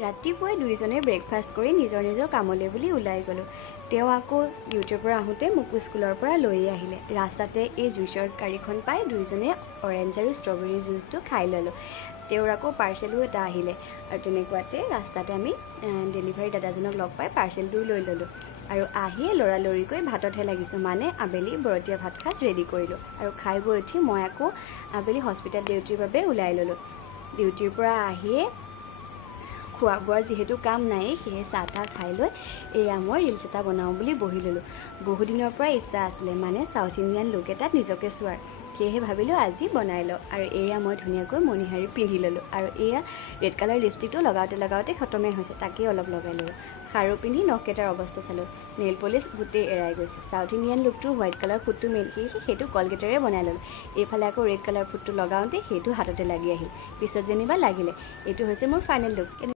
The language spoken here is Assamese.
ৰাতিপুৱাই দুইজনে ব্ৰেকফাষ্ট কৰি নিজৰ নিজৰ কামলৈ বুলি ওলাই গ'লোঁ। তেওঁ আকৌ ডিউটিৰ পৰা আহোঁতে মোক স্কুলৰ পৰা লৈয়ে আহিলে। ৰাস্তাতে এই জুইচৰ গাড়ীখন পাই দুইজনে অৰেঞ্জ আৰু ষ্ট্ৰবেৰী জুইচটো খাই ল'লোঁ। তেওঁৰ আকৌ পাৰ্চেলো এটা আহিলে আৰু তেনেকুৱাতে ৰাস্তাতে আমি ডেলিভাৰী দাদাজনক লগ পাই পাৰ্চেলটো লৈ ল'লোঁ আৰু আহিয়ে লৰালৰিকৈ ভাততহে লাগিছোঁ, মানে আবেলি বৰতীয়া ভাত সাজ ৰেডি কৰিলোঁ আৰু খাই বৈ উঠি মই আকৌ আবেলি হস্পিটেল ডিউটিৰ বাবে ওলাই ল'লোঁ। ডিউটিৰ পৰা আহিয়ে খোৱা বোৱাৰ যিহেতু কাম নাই, সেয়ে চাহ তাহ খাই লৈ এয়া মই ৰিলছ এটা বনাওঁ বুলি বহি ল'লোঁ। বহুদিনৰ পৰা ইচ্ছা আছিলে মানে ছাউথ ইণ্ডিয়ান লুক এটাত নিজকে চোৱাৰ, সেয়েহে ভাবিলোঁ আজি বনাই লওঁ। আৰু এয়া মই ধুনীয়াকৈ মণিহাৰী পিন্ধি ল'লোঁ আৰু এয়া ৰেড কালাৰ লিপষ্টিকটো লগাওঁতে খতমেই হৈছে, তাকেই অলপ লগাই ল'লোঁ। খাৰু পিন্ধি নখকেইটাৰ অৱস্থা চালোঁ, নেইল পলিচ গোটেই এৰাই গৈছে। ছাউথ ইণ্ডিয়ান লুকটোৰ হোৱাইট কালাৰ ফুটটো মেইন, সেয়েহে সেইটো কলগেটেৰে বনাই ল'লোঁ। এইফালে আকৌ ৰেড কালাৰ ফুটটো লগাওঁতে সেইটো হাততে লাগি আহিল, পিছত যেনিবা লাগিলে। এইটো হৈছে মোৰ ফাইনেল লুক।